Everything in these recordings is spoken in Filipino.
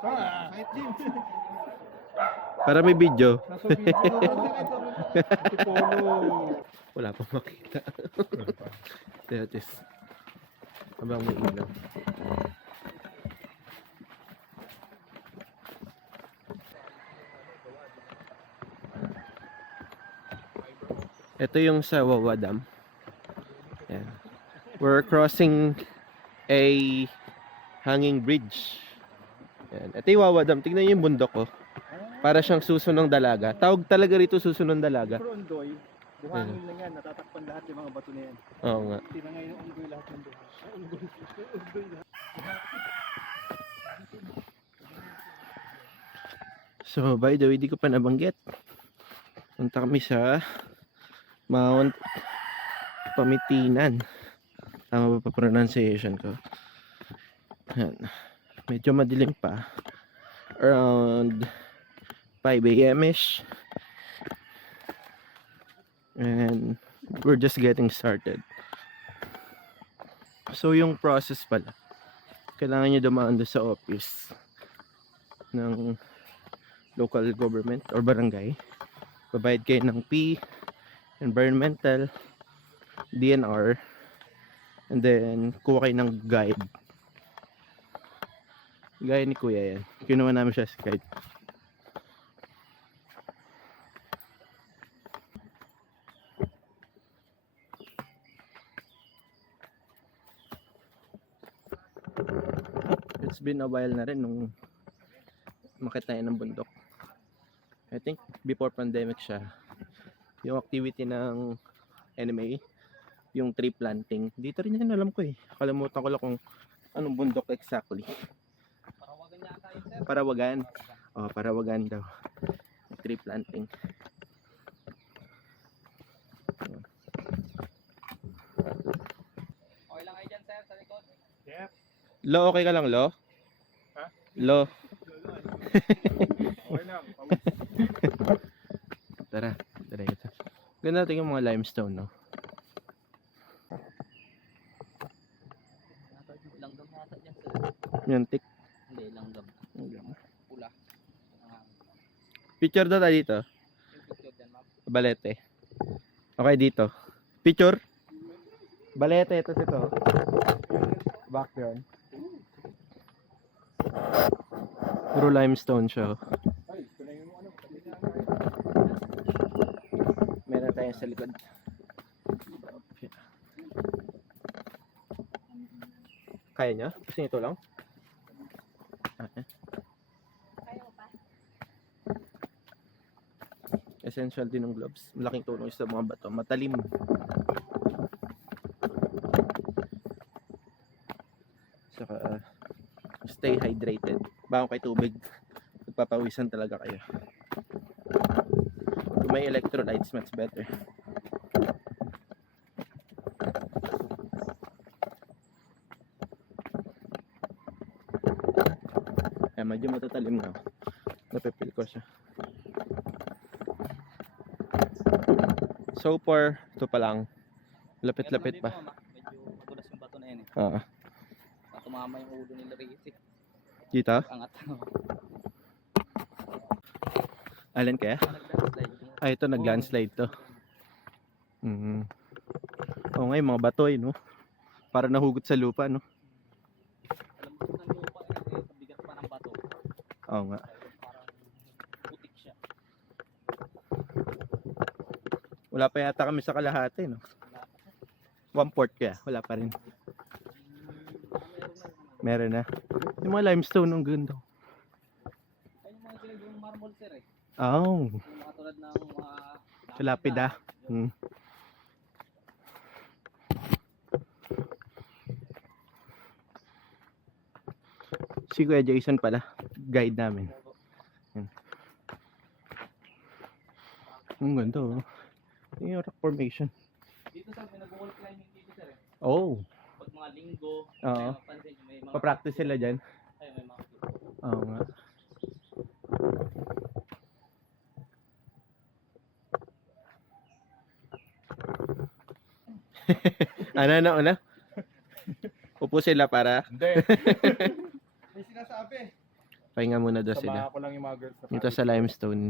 Kahit gym. Para may video. Nasa video. Polo. Wala pang makita. That is habang may ilaw. Ito yung sa Wawa Dam. Yan. We're crossing a hanging bridge. Yan. Ito yung Wawa Dam. Tignan niyo yung bundok ko. Para siyang susunong dalaga. Tawag talaga rito susunong dalaga. Pero Ondoy, buhangin lang yan. Natatakpan lahat yung mga bato na yan. Oo nga. Tinangay ng Ondoy lahat ng buhay. Ondoy lahat. So, by the way, di ko pa nabanggit. Punta kami sa Mount Pamitinan. Tama ba pa pronunciation ko? Yan. Medyo madilim pa. Around 5 a.m.ish. And we're just getting started. So, yung process pala. Kailangan nyo dumaan doon sa office ng local government or barangay. Babayad kayo ng fee, environmental, DNR, and then kuha kayo ng guide. Gaya ni Kuya yan. Kinuha namin siya sa guide. It's been a while na rin nung makita tayo ng bundok. I think before pandemic siya. Yung activity ng NMA, yung tree planting. Dito rin yan alam ko eh. Kalimutan ko lang kung anong bundok exactly. Parawagan yata yun, sir. Parawagan. Oh, Parawagan daw. Tree planting. Okay lang kayo dyan, sir, sa likod. Yep. Lo, okay ka lang, Lo? Ha? Lo. Okay lang. Pawis. Tara, tara ito. Ganda natin yung mga limestone, no? Langgam yata dyan, sir. Yung tick. Hindi, langgam. Pula. Picture daw tayo dito. Yung picture dyan, ma'am. Balete. Okay, dito. Picture. Balete, ito. Background. Puro limestone siya. Ay, ito na yung ano. Meron tayo sa likod. Kaya niya? Kasi ito lang? Kaya mo pa? Essential din ng gloves. Malaking tulong sa mga bato. Matalim. Saka stay hydrated. Bago kay tubig, magpapawisan talaga kayo. Kung may electrolytes, much better. Medyo matatalim na. Napipil ko siya. So far, ito pa lang. Lapit-lapit pa. Medyo magulas yung bato na yan eh. Oo. Tumama yung ulo nila Ricky. Dito? Angat. Alin kaya? Ah, ito nag-landslide to. Oo nga, yung mga bato eh, no? Para nahugot sa lupa, no? Alam mo ng lupa eh, bigat pa ng bato. Oo nga. Parang putik siya. Wala pa yata kami sa kalahati, no? 1/4 kaya, wala pa rin. Meron na. Yung mga limestone ng ganda. Ay, yung mga ginagawang marble, sir eh. Oh, Yung mga tulad ng mga lapida. Si Kuya Jason pala, guide namin. Yan. Ang ganda oh. Yung rock formation. Dito sa pinag-wall climbing dito, sir eh. Oh, Pag mga linggo, Oo. may mapansin, may mga pa-practice sila dyan. ay, may mga Oo nga. Ano? Upo sila para Hindi. May sinasabi. Pahinga muna daw sila. Samahan ko lang yung mga girls na Dito sa college. limestone.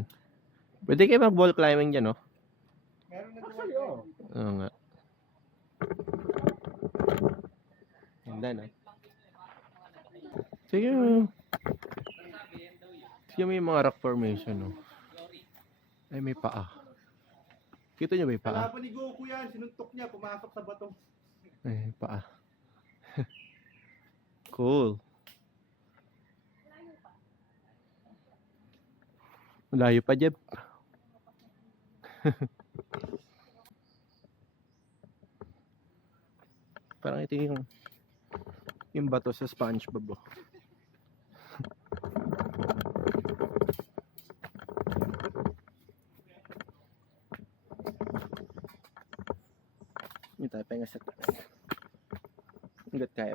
Pwede kayo mag-wall climbing dyan, no? Meron na actually, oh. Oo nga. Ganda, no? Sige, sige mo yung mga rock formation, no? Ay, may paa. Kita nyo ba yung paa? Kalaban ni Goku yan, sinuntok niya, pumasok sa bato. Ay, paa. Cool. Malayo pa, Jeb. Parang ito yung bato sa SpongeBob. Oh. Yung tayo pahinga sa taas. Hanggat kaya.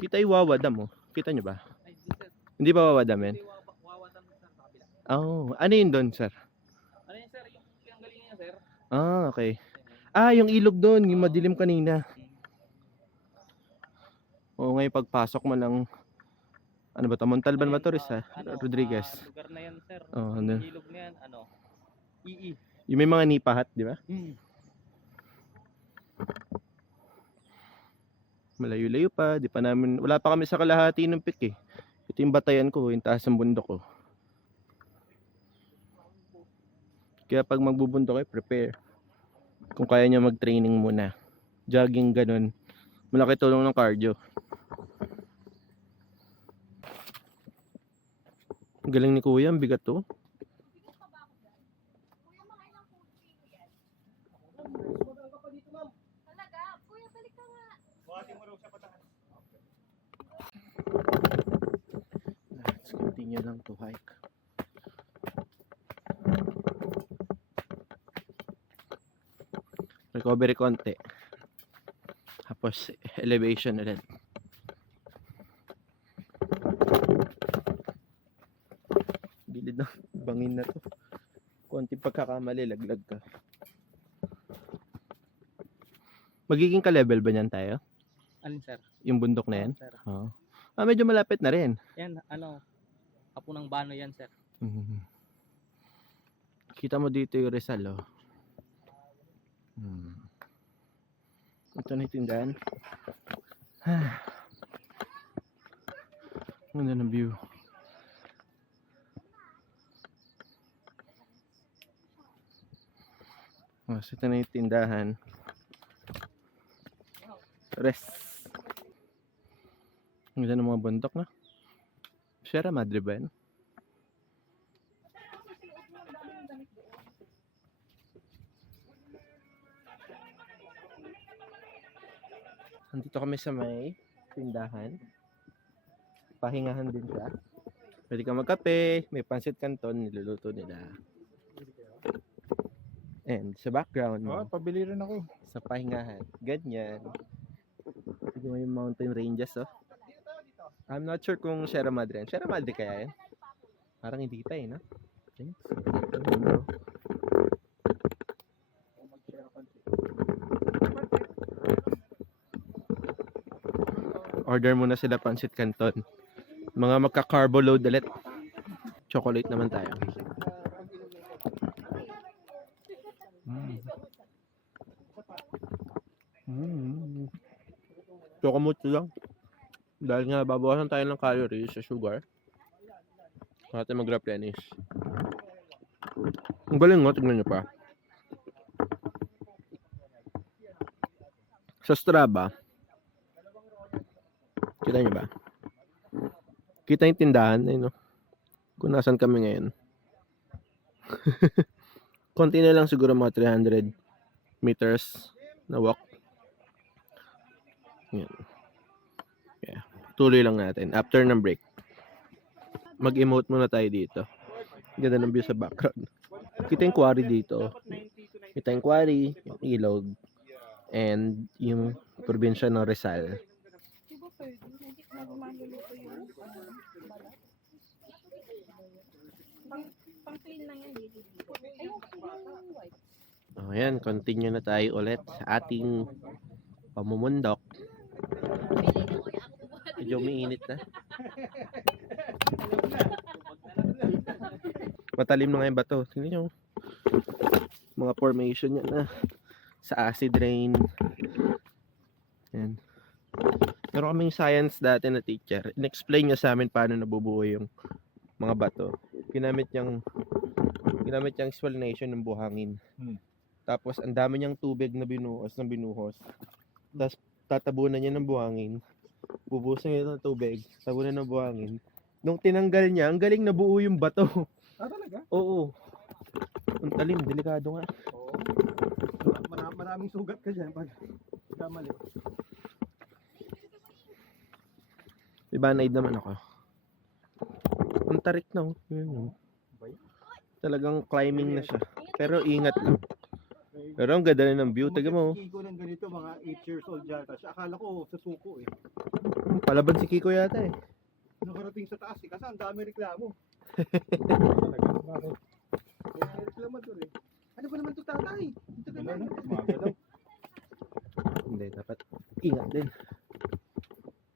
Kita yung Wawa Dam, oh. Kita nyo ba? Ay, di, sir. Hindi ba Wawa Dam yan? Hindi wawasan sir sa kabila. Oh, ano yun doon, sir? Ano yun sir? Yung pinanggalingan niya sir? Ah, okay. Ah, yung ilog doon, yung madilim kanina. Oo, ngayon pagpasok mo ng ano ba 'to? Montalban ba to, Riz, Rodriguez. Lugar na yan sir. Oh, Yung ano? ilog na yan, ano? II. Yung may mga nipahat, di ba? Malayo-layo pa, di pa namin, wala pa kami sa kalahati ng peak eh. Ito yung batayan ko, yung taas ng bundok ko. Kaya pag magbubundok kayo, prepare. Kung kaya nyo mag-training muna. Jogging, ganun. Malaki tulong ng cardio. Ang galing ni Kuya, ang bigat to. Talaga? Kuya, balik ka nga. Buhatin mo raw siya pataas. Let's continue lang to hike. Recovery konti. Tapos elevation ulit. Gilid ng bangin na to. Konti pagkakamali, laglag ka. Magiging ka-level ba niyan tayo? Alin sir? Yung bundok na yan? Sir. Oo. Ah, medyo malapit na rin. Yan, ano? Apo ng Bano yan sir. Mhm. Kita mo dito yung Rizal, oh. Ito na yung tindahan. Ganda ng view. Oh, so ito na yung tindahan. Rest. Ang ganda ng mga bundok, no? Sierra Madre ba yan? Nandito kami sa may tindahan. Pahingahan din siya. Pwede ka magkape, may pansit canton, niluluto nila. And sa background Oh, mo, pabili rin ako. sa pahingahan, ganyan. Ito mo yung mountain ranges, oh. I'm not sure kung Sierra Madre yan. Sierra Madre kaya yan? Parang hindi pa eh, no? Thanks. Order muna sila pansit canton. Mga magka-carbo load ulit. Chocolate naman tayo. Chocolate lang. Dahil nga babawasan tayo ng calories sa sugar. Para tayo mag-replenish. Ang galing nga, tignan nyo pa. Sa Strava, kita nyo ba? Kita yung tindahan, eh, no? Kung nasan kami ngayon. Konti na lang siguro mga 300 meters na walk. Yan. Yeah. Tuloy lang natin. After ng break. Mag-emote muna tayo dito. Ganda ng view sa background. Kita yung quarry dito. Kita yung quarry, yung ilog, and yung probinsya ng Rizal. Di ba pwede? Hindi maluluto yung balat? Pang-clean lang yan, dito. Ayun, yung white. O yan, continue na tayo ulit sa ating pamumundok. Medyo umiinit na. Matalim na nga yung bato. Tingnan nyo. Mga formation yan na. Sa acid rain. Yan. Meron kaming science dati na teacher. In-explain niya sa amin paano nabubuo yung mga bato. Ginamit niyang explanation ng buhangin. Tapos ang dami niyang tubig na binuhos. Tapos tatabunan niya ng buhangin. Bubusan niya ng tubig. Tabunan ng buhangin. Nung tinanggal niya, ang galing nabuo yung bato. Ah, talaga? Oo. Ang talim, delikado nga. Oo. Maraming sugat ka dyan pag kamali. Ibanayad naman ako. Ang tarik na. Yun. Talagang climbing na siya. Pero ingat lang. Pero ang ganda rin ng view. Taga mo. Kiko ng ganito, mga 8 years old yata. Siya akala ko sa suko eh. Palaban si Kiko yata eh. Nakarating sa taas eh. Kasi ang dami reklamo. Talaga? Bakit? May reklamo doon eh. Ano ba naman ito tatay? Ito ka na. Hindi, dapat ingat din.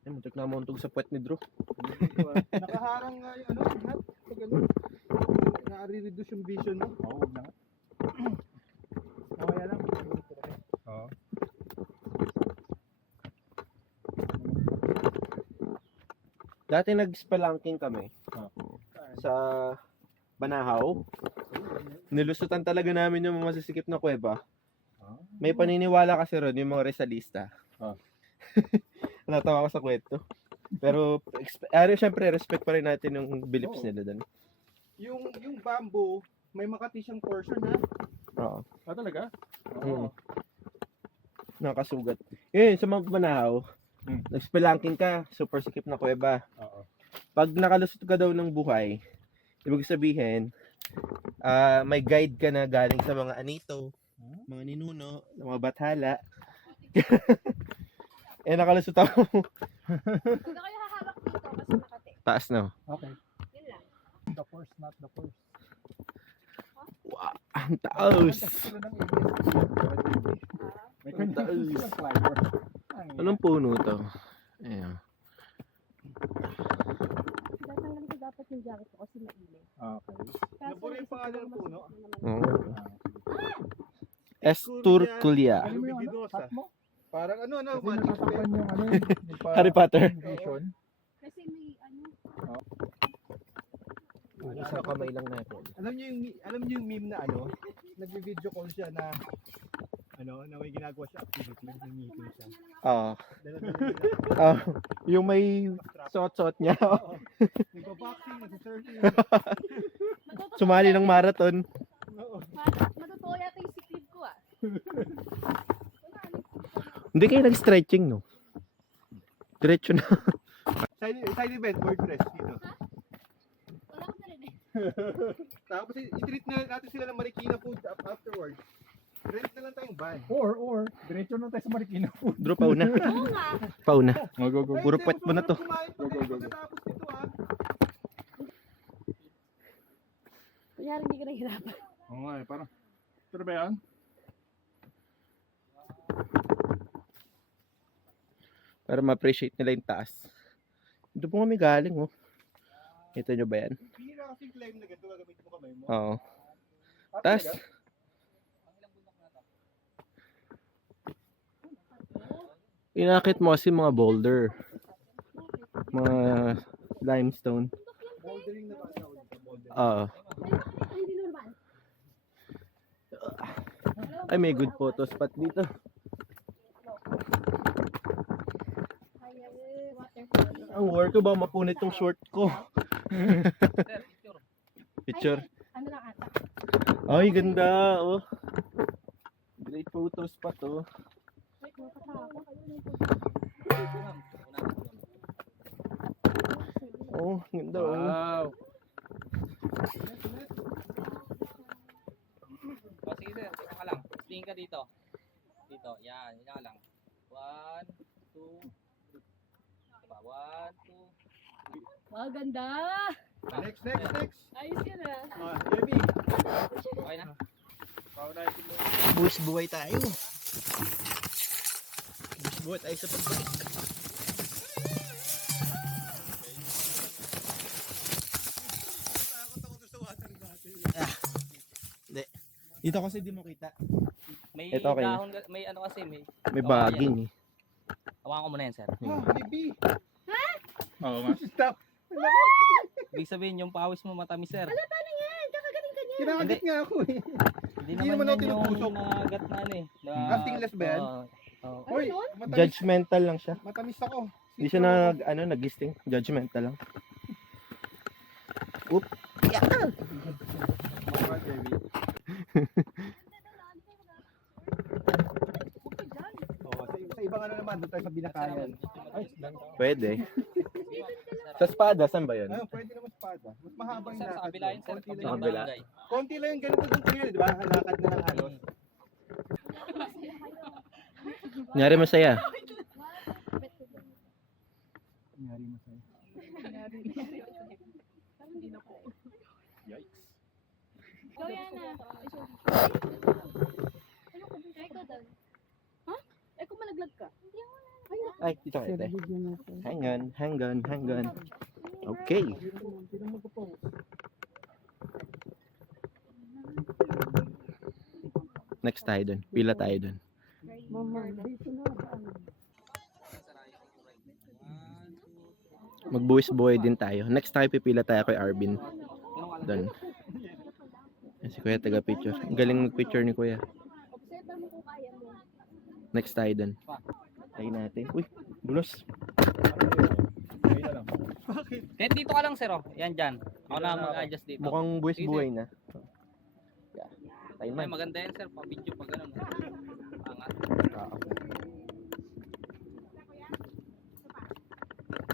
Ay, muntik na mauntog sa puwet ni Drew. Nakaharang nga yung ano, lahat. Pag ano, na-reduce yung vision mo. Oo, huwag na nga. Mamaya lang. Oo. Dati nag-spelunking kami sa Banahaw. Nilusutan talaga namin yung mga masisikip na kuweba. May paniniwala kasi ron yung mga Rizalista. Natawa ko sa kwento. Pero syempre respect pa rin natin yung beliefs nila doon. Yung bamboo, may makati siyang portion ha. Oo. Ah, talaga? Oo. Nakasugat. Yun, sa mga Banahaw, nag-spelunking ka, super sikip na kuweba. Oo. Pag nakalusot ka daw ng buhay, ibig sabihin, may guide ka na galing sa mga anito, mga ninuno, mga bathala. Nakalusot ako. Huwag na kayo hahawak dito kasi makati. Taas na. Okay. Yun lang. The first, not the first. Wow, ang taas. May Ang taas. climber. Anong puno to? Ayan. Tatanggalin ko dapat yung jacket ko kasi mainit. Okay. Kaso, Ano po yung pangalan ng puno? Oo. Esturculia. Ano mo yung ano? Hat mo? Parang ano, Kasi magic natatakpan spell. yung ano, Harry Potter. vision. Kasi may ano. Isang kamay lang natin. Alam niyo yung meme na ano, nagvi-video call siya na ano, na may ginagawa siya activity, nangingipin siya. Oo. Dala-dala Yung may suot-suot niya. nagpa-boxing, nagsa-surfing. Sumali ng marathon. Oo. Matutuwa yata yung siklib ko ah. Hindi kayo nag-stretching, no? Diretso na. Side event, WordPress dito. Wala ko na rin eh. Tapos i-treat na natin sila ng Marikina food afterwards. Rent na lang tayong van. Or, diretso na tayo sa Marikina. Drew, pauna. Oo nga. Pauna. Go. Puro puwet mo na to. Kumain pa kayo pagkatapos nito ah. Kunyari hindi ka nahihirapan. Oo nga eh, parang. Pero ba yan? Para ma-appreciate nila yung taas. Ito po kami galing, oh. Ito nyo ba yan? Bihira kasi climb na ganito, gagamitin mo kamay mo. Oo. Taas. Inakit mo kasi mga boulder. Mga limestone. Bouldering na ba? Bouldering. Oo. Ay, hindi normal. Ay, may good photo spot dito. Ang work ko ba mapunit yung short ko? Sir, picture. Picture. Ano lang ata. Ay, ganda, oh. Great photo spot, oh. Wait, nakakatawa. Oh, ganda, oh. Wow. O sige sir, isa ka lang. Tingin ka dito. Dito, yan, isa ka lang. 1, 2, 3. Pa, 1, 2. Wow, ganda! Next. Ayos yun ah. Jemmy. Okay na? Buwis buhay tayo. Buwis buhay tayo sa pagbalik. Dito kasi di mo kita. May Ito, okay na. dahon, may ano kasi, may... May baging eh. Hawakan ko muna yan, sir. Ah, baby. Oo nga. Stop. Ibig sabihin, yung pawis mo matamis, sir. Kinakagat nga ako eh. Hindi Hindi naman naman ako yan yung tinutusok. nagat na ano eh. Na, Castingless ba yan? Oo. Hoy, matamis, Judgmental lang siya. matamis ako. Hindi siya nag-gisting. Judgmental lang. Oop. Sa ibang ano naman, doon tayo sa binakayan. Ay, lang. Pwede. Sa espada, saan ba yun? Ayun, pwede naman espada. Mas mahaba yung Sir, sa lakad. kabila yun, sir. Konti Sa lang. kabila. barangay. Konti lang yung ganito doon kayo, di ba? Lakad na lang halos. Nyari masaya. Nangyari mo sa'yo. Yikes. Ikaw yan na. Ay, ko doon. Ha? Eh, kung malaglag ka. Ay, dito kayo. Te. Hang on. Okay. Next tayo dun. Pila tayo dun. Magbuwis-buhay din tayo. Next tayo pipila tayo kay Arvin. Dun. Yan si Kuya taga-picture. Ang galing mag-picture ni Kuya. Observe mo kung kaya mo. Next tayo dun. Tayo natin. Uy, bulos. Ayun na lang. Kahit dito ka lang, sir. Oh. Yan dyan. Ako na mag-adjust dito. Mukhang buwis-buhay na. Yeah. Tayo Ay, man. maganda yan, sir. Pa-video pa ganun. Angat.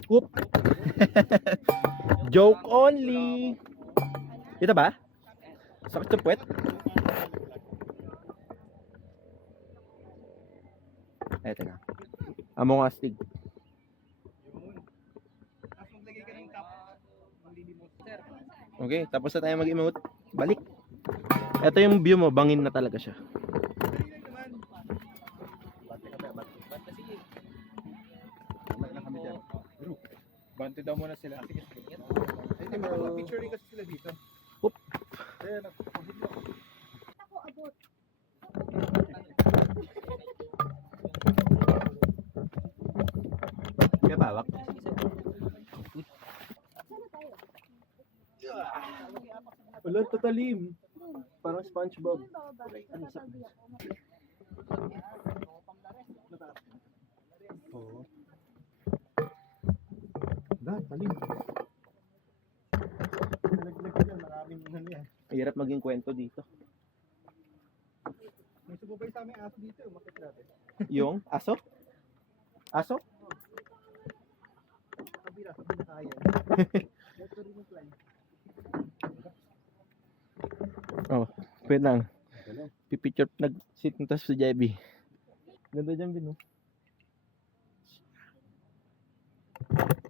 Whoop! Joke only! Ito ba? Sakit sa puwet? Eto na. Among Us League. Tapos maglagay ka ng top. Manlilimot. Sir, Okay, tapos na tayo mag-emote. Balik. Ito yung view mo, bangin na talaga siya. Dali lang naman. basta sige. Mamaya na kami dyan. Bro, bante daw muna sila. Sige, sige. Ay, hindi, makapag-picture rin kasi sila dito. Eh, nagpapagod ako. Ako, abot. Kaya bawak. Sana tayo. Wala, tatalim. Parang SpongeBob. Doon bababa. Tatabi ako. Oo. Talim. Nalaglag ka dyan, maraming ano yan. Mahirap maging kwento dito. May sumubay sa aming aso dito, umakit natin. Yung aso? Aso? Kabila, sa binakayan. Ito rin yung fly. Oh, wait lang. Pipicture, nag-sit na tayo sa JB. Ganda dyan, Bino.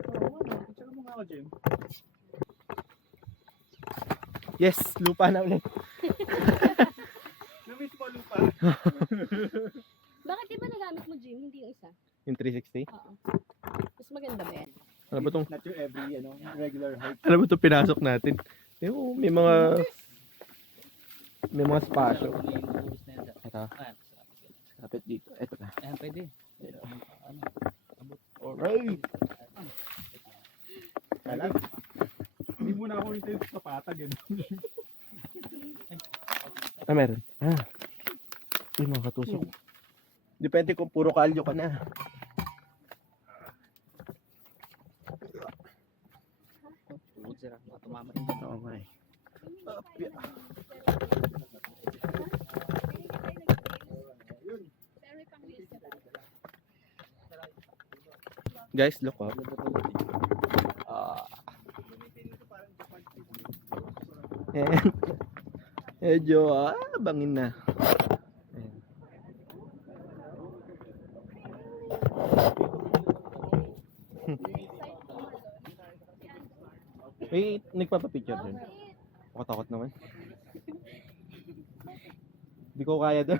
Oo, ano, picture mo nga ako, Jim. Yes, lupa na ulit. Namiss mo lupa. Bakit di ba nagamit mo, Jim? Hindi yung isa? Yung 360. Oo. Mas maganda ba yan? Ano ba tong, Not your every, regular height. ano ba tong pinasok natin? Yung, may mga spasyo. Ano yung ubus na yan, sir? Ito, Ayan. kapit dito. Ito na. Ayan, pwede. Ano? Alright. Kala, Hindi muna ako ito sa patag. Ah, meron. Ah. Uy, mga katusok. Depende kung puro kalyo ka na. Ubus, sir. Tumama rin dyan. Oo nga eh. Guys, look up. And, medyo, bangin na. Ayan. Wait, nagpapapicture dun. Takot naman. Hindi ko kaya dun.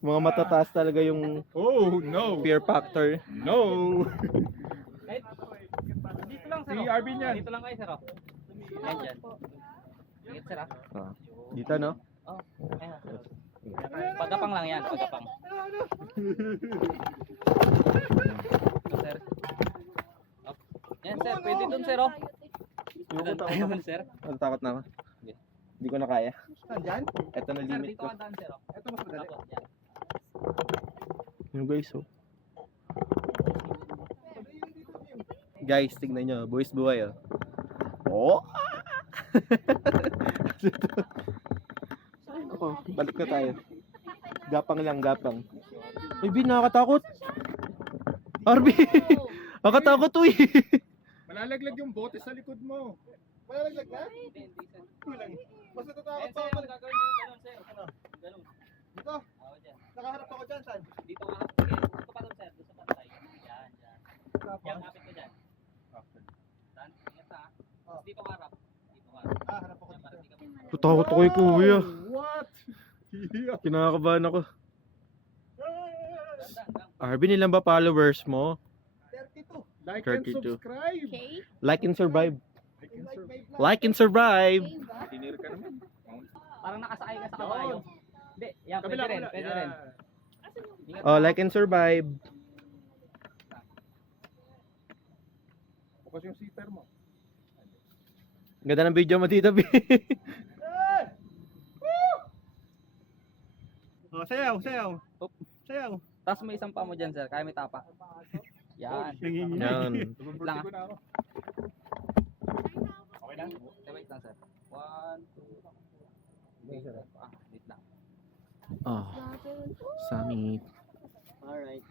Mga matataas talaga yung Oh, no! fear factor. No! Kahit, dito lang, sir. Si oh. Arvin yan. Dito lang kayo, sir. Oh. Ayan dyan. Ingat, sir. Ah. Ah, dito, no? Oh. Pagapang lang yan, pagapang. Ano? Sir. Up. Yan sir, pwede dun sir oh. Ayun sir. Natakot na ako. Sige. Hindi ko na kaya. Nandyan? Ito na Sir, limit dito ko. ka daan sir oh. Ito mas madali. Tapos, yan. Yung guys, oh. Madali yun dito, Jim. Guys, tignan nyo. Buwis buhay, oh. Oh! Ako, balik na tayo. Gapang lang, gapang. Uy, Bin, nakakatakot. Arby! Nakakatakot, uy! Malalaglag yung bote sa likod mo. Malalaglag na? Hindi sir. Kulang. Mas Eh natatakot sir, pa ako. yung gagawin nyo ganun sir. Ano? Ganun. Dito, Oo, dyan. nakaharap ako dyan, saan? Dito ka. Sige, dito pa dun sir. Dito sa pantay. Yan, yan. Tapos? Yan, kapit ko dyan. Dan, ingat ha. Tapos dito ka harap. Dito ka. Ah, harap ako Yan, para dito. di ka Tatakot ako kay kuya. What? Yeah. Kinakabahan ako. Dan, dan. Arby, nilang ba followers mo? 32. Like and 32. subscribe. Okay. Like and survive. Like and subscribe. Like and survive. Okay ba? Tinir ka naman. Parang nakasakay ka sa kabayo. Hindi, yan, pwede Kabila, rin, kabila. pwede rin. Yeah. Ingat Oh, ha. like and survive. Bukas yung seater mo. Ganda ng video mo dito, Bin. Oh, sayaw, sayaw. Oop. Sayaw. Tapos may isang pa mo dyan, sir. Kaya may tapa. Yan. Nanginginig. Yan. Lang, Ko na ako. Okay lang? Wait lang, sir. 1, 2, wait lang. Wait lang. Oh, summit. Alright.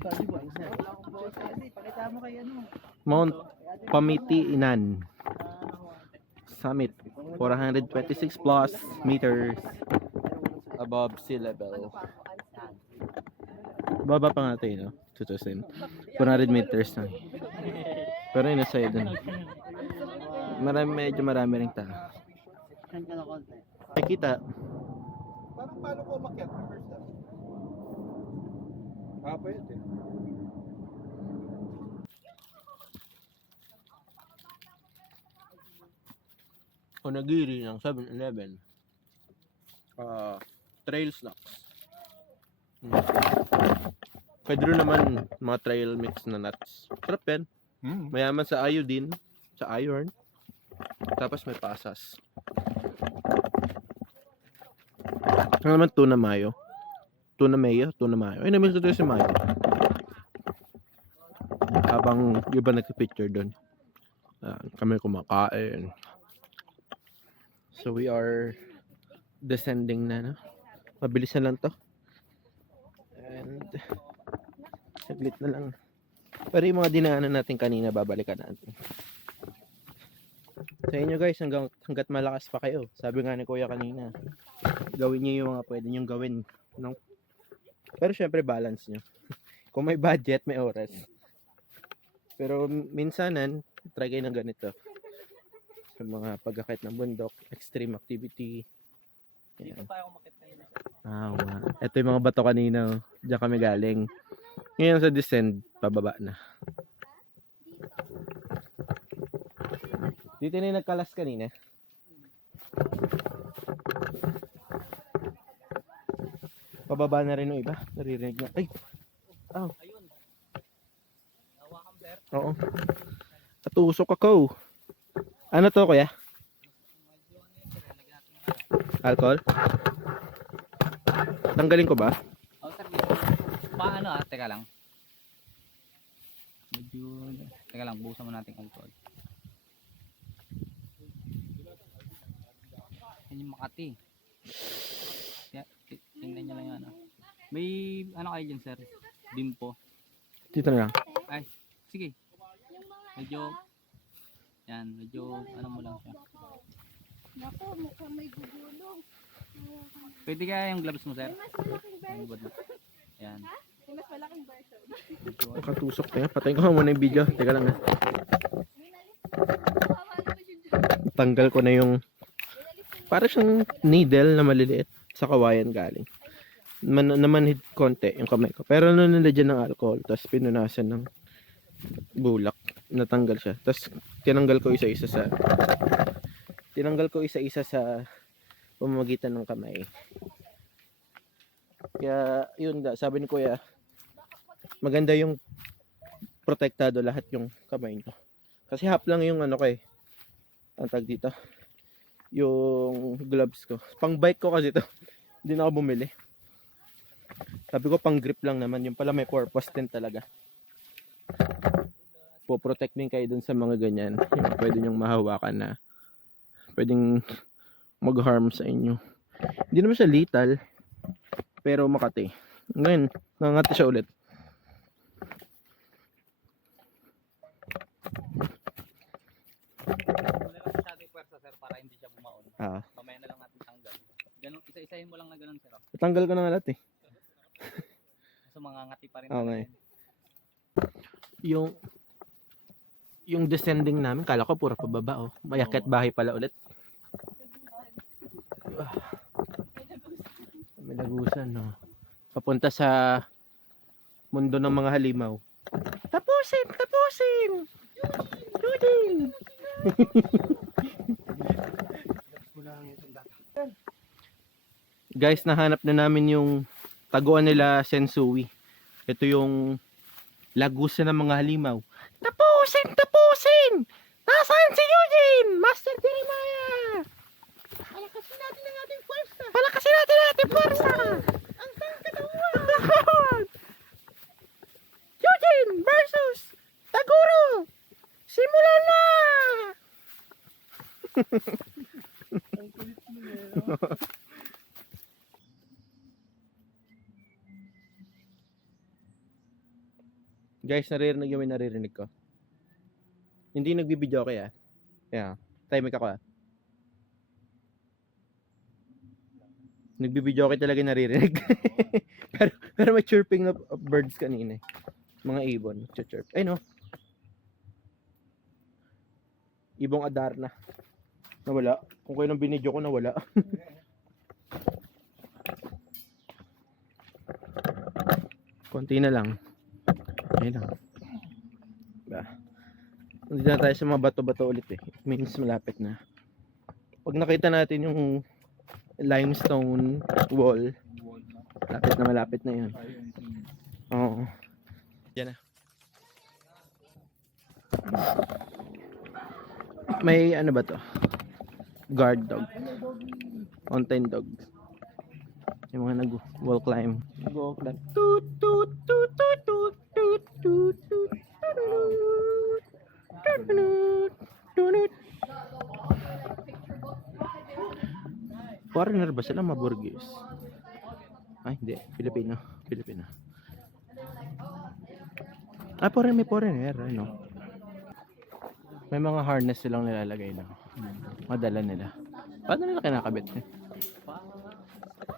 Sabi mo, ano sa'yo? Pakita mo kay ano. Mount Pamitiinan. Summit. 426 plus meters above sea level. Baba pa nga tayo, no? 2,000. 400 meters na. Pero yun nasa dun. Medyo marami rin tao. Ay, kita. Parang paano ko umakyat? First time. Hapa yun eh. Onagiri ng 7-Eleven. Trail snacks. Pwede rin naman mga trail mix na nuts. Sarap yan. Mayaman sa iodine, sa iron. Tapos may pasas. Ano naman tuna mayo? Tuna mayo? Tuna mayo. Ay, namiss ko ito si mayo. Habang yung iba nagka-picture doon. Kami kumakain. So we are descending na, no? Mabilis na lang to. And saglit na lang. Pero yung mga dinaanan natin kanina, babalikan natin. Sa inyo guys, hanggat malakas pa kayo. Sabi nga ni Kuya kanina, gawin niyo yung mga pwede niyong gawin. No? Pero syempre balance nyo. Kung may budget, may oras. Pero minsanan, try kayo ng ganito. Sa mga pagkakit ng bundok, extreme activity. Dito Yan. tayo kumakit kayo. Ito yung mga bato kanina. Diyan kami galing. Ngayon sa descend, pababa na. Dito na yung nagkalas kanina. Pababa na rin yung iba. Naririnig na. Ay! Ayun. Hawakan, sir. Oo. Natusok ako. Ano to, kuya? Alcohol? Tanggalin ko ba? Oh, sir. Dito. Paano teka lang. Medyo, teka lang, buhusan mo natin alcohol. Yan yung Makati. Tingnan nyo lang yan. May, ano kayo dyan, sir? Bimpo. Dito na lang. Sige. Medyo, yan, medyo, ano mo lang siya. Naku, mukhang may gugulong. Pwede kaya yung gloves mo, sir? May mas malaking Yung version. bod na. Yan. May mas malaking version. Nakatusok tayo. Patayin ko nga muna yung video. Teka lang ha. Kawawa naman yung Diyos. Tanggal ko na yung para siyang needle na maliliit sa kawayan galing. Namanhid konti yung kamay ko. Pero nilagyan ng alcohol. Tapos pinunasan ng bulak. Natanggal siya. Tapos tinanggal ko isa-isa sa pamamagitan ng kamay. Kaya yun nga, sabi ni Kuya, maganda yung protektado lahat yung kamay nyo. Kasi half lang yung ano ko eh. Ang tag dito. Yung gloves ko. Pang bike ko kasi to. Hindi na ako bumili. Sabi ko pang grip lang naman. Yung pala may purpose din talaga. Po-protect din kayo dun sa mga ganyan. Yung pwede nyong mahawakan na pwedeng mag-harm sa inyo. Hindi naman siya lethal. Pero makati. Ngayon, nangangati siya ulit. Wala lang masyadong pwersa, sir, para hindi siya bumaon. Ah. Mamaya na lang natin tanggal. Ganun, isa-isahin mo lang na ganun, sir. Natanggal ko na nga lahat eh. So, mga ngati pa rin. Okay. Yung descending namin, kala ko puro pababa oh. Mayakit bahay pala ulit. May lagusan no. Papunta sa mundo ng mga halimaw. Tapusin! Tapusin! Eugene! Guys, nahanap na namin yung taguan nila Sensui. Ito yung lagusan ng mga halimaw. Tapusin! Tapusin! Nasaan si Eugene? Master Jeremiah! Palakasin natin ang ating pwersa! Palakasin natin ang ating pwersa! Ang katawan! Eugene versus Taguro! Simulan na! Guys, naririnig yung may naririnig ko. Hindi nagbibideo kaya. Yeah. Timing ako ah. Nagbibideo kayo talaga naririnig. pero may chirping of birds kanina eh. Mga ibon. Chirp. Ay no. Ibong Adarna. Nawala. Kung kayo nang binidyo ko, nawala. Konti na lang. Ayun lang. Nandito na tayo sa mga bato-bato ulit eh. It means malapit na. Pag nakita natin yung limestone wall, malapit na yun. Oo. Yan na. May ano ba to? Guard dog. Mountain dog. Yung mga nag-wall climb. Nag-wall climb. Toot toot toot toot toot toot toot toot. Foreigner ba sila? Maburgis? Ay, hindi. Filipino. Ah, may foreigner. Ano? May mga harness silang nilalagay na. Madala nila. Paano nila kinakabit? Step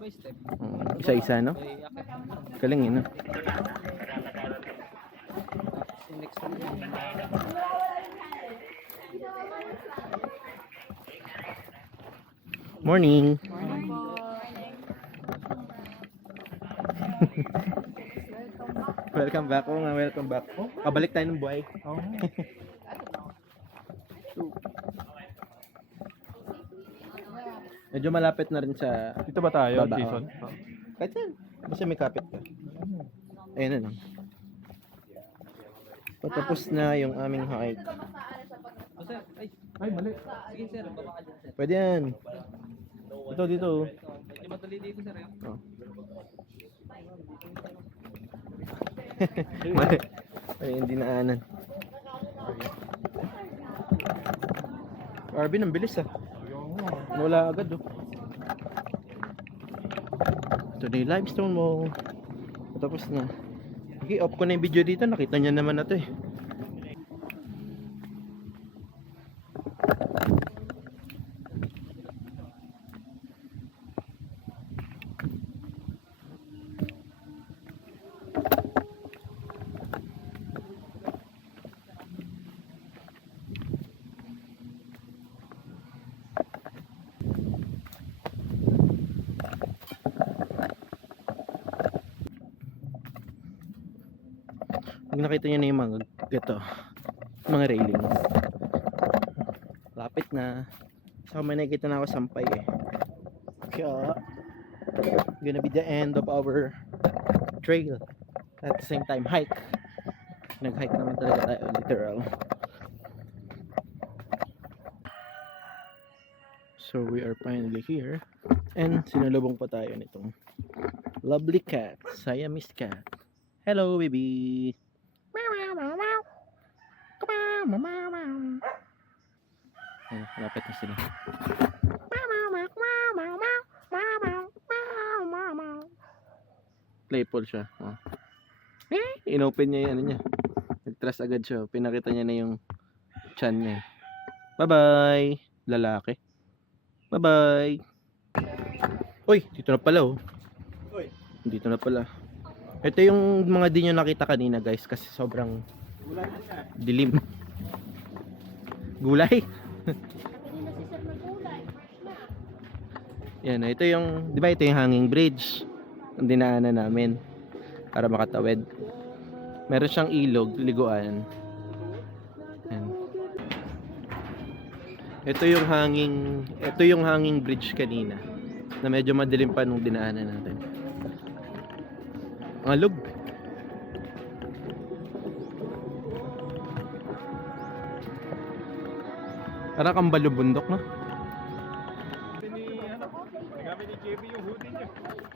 by step. Isa-isa, no? Okay, okay. Galing yun, no? Next one. Morning! Welcome back. Oo nga, welcome back. Kabalik tayo ng buhay. Medyo malapit na rin sa Dito ba tayo, baba. Jason? Kahit yan. Basta may kapit ka. Ayun na lang. Patapos na yung aming hike. Oh, sir. Ay, mali. Sige, sir. Baba ka dyan, sir. Pwede yan. Dito. Medyo madali dito, sir. Oh. Mali. Ay, hindi naanan. Arvin, ang bilis ah. Wala agad oh. Ito na yung limestone mo. Tapos na. Okay, off ko na yung video dito. Nakita niya naman na to eh. Pag nakita nyo na yung mga gato, mga railings, lapit na. So may nakikita na ako sampay eh. kaya gonna be the end of our trail. At the same time, hike. Nag-hike naman talaga tayo, literal. So we are finally here. And sinalubong pa tayo nitong lovely cat, Siamese cat. Hello, baby! Ayan, malapit na sila. Playful siya. Oh. Inopen niya yung ano niya. Nag-trust agad siya. Pinakita niya na yung chan niya. Bye-bye! Lalaki. Bye-bye! Uy! Dito na pala oh. Uy. Dito na pala. Ito yung mga di nyo nakita kanina guys. Kasi sobrang Wala na siya. dilim. Gulay? Kanina si Sir magulay, fresh na. Yan, ito yung, di ba ito yung hanging bridge ang dinaanan namin para makatawid. Meron siyang ilog, liguan. Yan. Ito yung hanging bridge kanina na medyo madilim pa nung dinaanan natin. Ang alog. Parang kambalo bundok, no? Nagamit ni JB yung hoodie niya.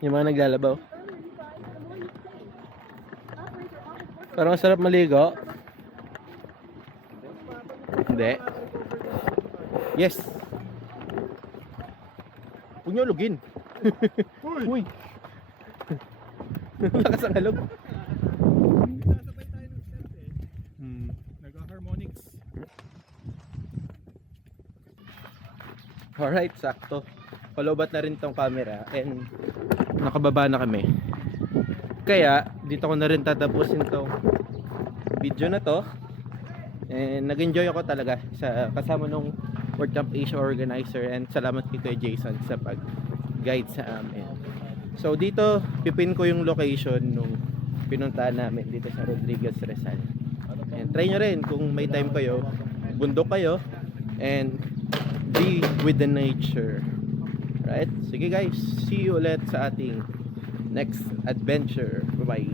Yung mga naglalabaw. Parang masarap maligo. Hindi. Yes. Huwag niyo lugin. Uy. Lakas ang halog. Sasabay tayo ng step eh. Nag-harmonics. Alright, sakto. Palobat na rin tong camera and nakababa na kami. Kaya, dito ko na rin tatapusin tong video na to. And nag-enjoy ako talaga sa kasama nung World Camp Asia organizer, and salamat kay Kuya Jason sa pag-guide sa amin. So dito, pipin ko yung location nung pinuntahan namin dito sa Rodriguez Rizal. And try nyo rin kung may time kayo, bundok kayo, and be with the nature. Right? Sige guys, see you ulit sa ating next adventure. Bye-bye.